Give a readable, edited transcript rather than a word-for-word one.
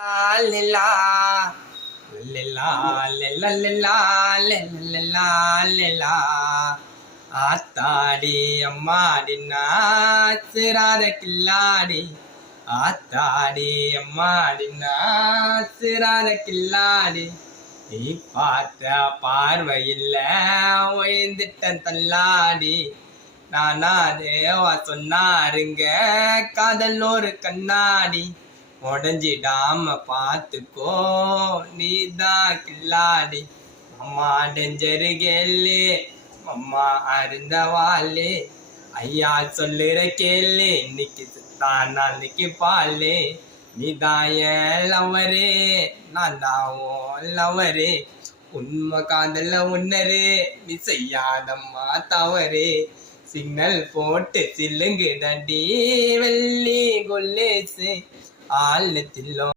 லா லா லா ஆத்தாடி அம்மாடி நாசுராத கில்லாடி ஆத்தாடி அம்மாடி நாசுராத கில்லாடி நீ பார்த்த பார்வையில் ஒய்ந்துட்டன் தள்ளாடி நானா தேவா சொன்னாருங்க காதல் ஒரு கண்ணாடி உடஞ்சிடாம பார்த்துக்கோ நீதான் கில்லாடி அம்மா டெஞ்சரு கேளு அம்மா அருந்தவாளே ஐயா சொல்லுற கேளு இன்னைக்கு சுத்தான் நாளைக்கு பாலு நீதான் என் லவரே நான் தான் லவரே உண்மை காதல்ல உன்னரு நீ செய்யாதம்மா தவறு சிக்னல் போட்டு சில்லுங்கு தண்டி வெள்ளி கொல்லேசு ஆழத்திலோ